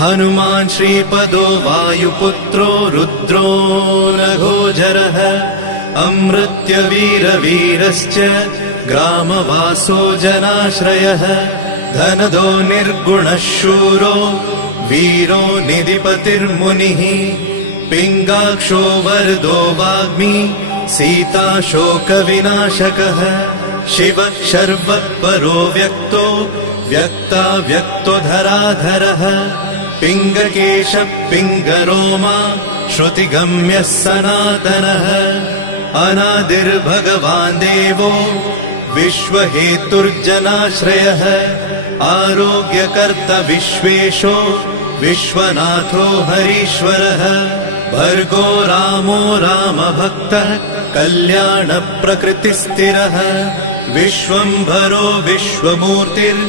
हनुमान् श्रीपदो वायुपुत्रो रुद्रो नघोजरः अमृत्यवीरवीरश्च ग्रामवासो जनाश्रयः धनदो निर्गुणः शूरो वीरो निधिपतिर्मुनिः पिङ्गाक्षो वरदो वाग्मी सीता शोकविनाशकः शिवः शर्वः परो व्यक्तो व्यक्ता व्यक्तो धराधरः पिङ्गकेशः पिङ्गरोमा श्रुतिगम्यः सनातनः अनादिर्भगवान् देवो विश्वहेतुर्जनाश्रयः आरोग्यकर्ता विश्वेशो विश्वनाथो हरीश्वरः भर्गो रामो रामभक्तः कल्याणप्रकृतिस्थिरः विश्वम्भरो विश्वमूर्तिर्